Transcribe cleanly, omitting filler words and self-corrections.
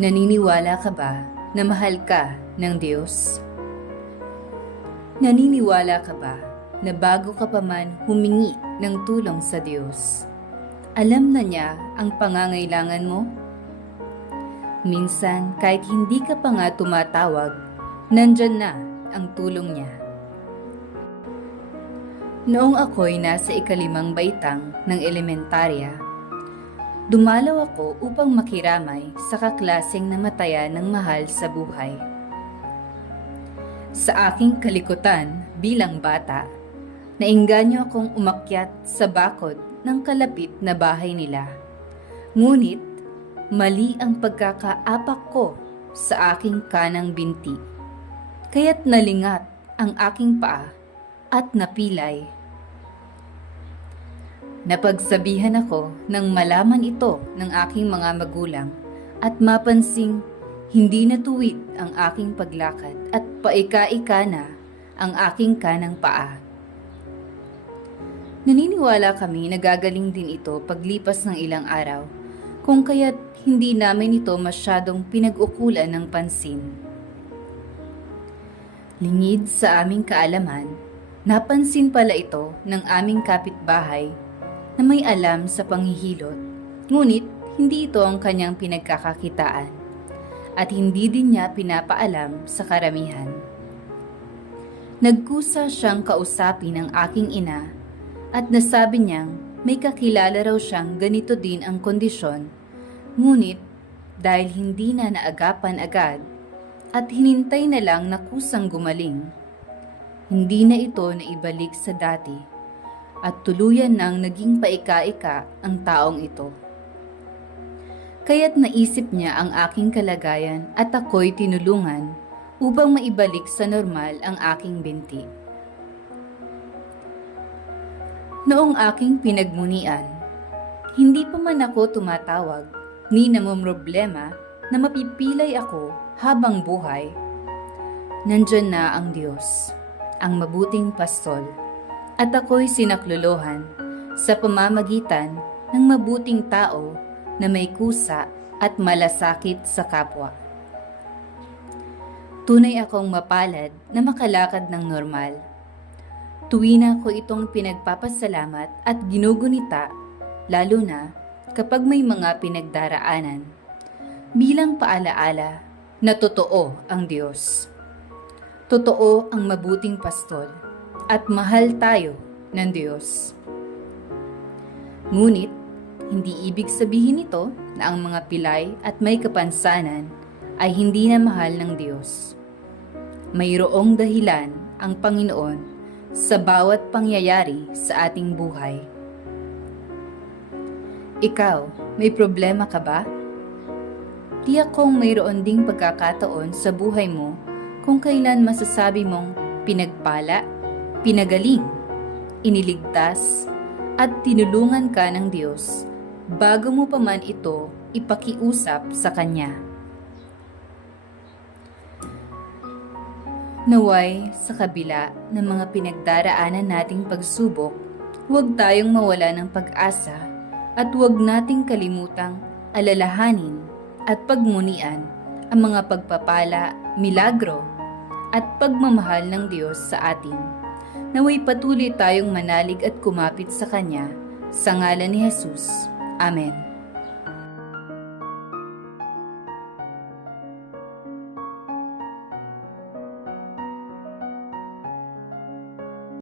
Naniniwala ka ba na mahal ka ng Diyos? Naniniwala ka ba na bago ka pa man humingi ng tulong sa Diyos, alam na niya ang pangangailangan mo? Minsan, kahit hindi ka pa nga tumatawag, nandyan na ang tulong niya. Noong ako'y nasa ikalimang baitang ng elementarya, dumalaw ako upang makiramay sa kaklaseng namatayan ng mahal sa buhay. Sa aking kalikutan bilang bata, naengganyo akong umakyat sa bakod ng kalapit na bahay nila. Ngunit, mali ang pagkakaapak ko sa aking kanang binti, kaya't nalingat ang aking paa at napilay. Napagsabihan ako nang malaman ito ng aking mga magulang at mapansing hindi natuwid ang aking paglakad at paika-ika na ang aking kanang paa. Naniniwala kami na gagaling din ito paglipas ng ilang araw, kung kaya't hindi namin ito masyadong pinag-ukulan ng pansin. Lingid sa aming kaalaman, napansin pala ito ng aming kapitbahay na may alam sa panghihilot, ngunit hindi ito ang kanyang pinagkakakitaan at hindi din niya pinapaalam sa karamihan. Nagkusa siyang kausapin ng aking ina at nasabi niyang may kakilala raw siyang ganito din ang kondisyon, ngunit dahil hindi na naagapan agad at hinintay na lang na kusang gumaling, hindi na ito naibalik sa dati at tuluyan nang naging paika-ika ang taong ito. Kaya't naisip niya ang aking kalagayan at ako'y tinulungan upang maibalik sa normal ang aking binti. Noong aking pinagmunian, hindi pa man ako tumatawag ni namomroblema na mapipilay ako habang buhay. Nandyan na ang Diyos, ang mabuting pastol, at ako'y sinaklolohan sa pamamagitan ng mabuting tao na may kusa at malasakit sa kapwa. Tunay akong mapalad na makalakad ng normal. Tuwina ko itong pinagpapasalamat at ginugunita, lalo na kapag may mga pinagdaraanan, bilang paalaala na totoo ang Diyos. Totoo ang mabuting pastol at mahal tayo ng Diyos. Ngunit, hindi ibig sabihin ito na ang mga pilay at may kapansanan ay hindi na mahal ng Diyos. Mayroong dahilan ang Panginoon sa bawat pangyayari sa ating buhay. Ikaw, may problema ka ba? Tiyak kong mayroon ding pagkakataon sa buhay mo kung kailan masasabi mong pinagpala, pinagaling, iniligtas, at tinulungan ka ng Diyos bago mo pa man ito ipakiusap sa Kanya. Naway, sa kabila ng mga pinagdaraanan nating pagsubok, huwag tayong mawala ng pag-asa at huwag nating kalimutang alalahanin at pagmunian ang mga pagpapala, milagro at pagmamahal ng Diyos sa atin. Naway patuloy tayong manalig at kumapit sa Kanya, sa ngalan ni Jesus. Amen.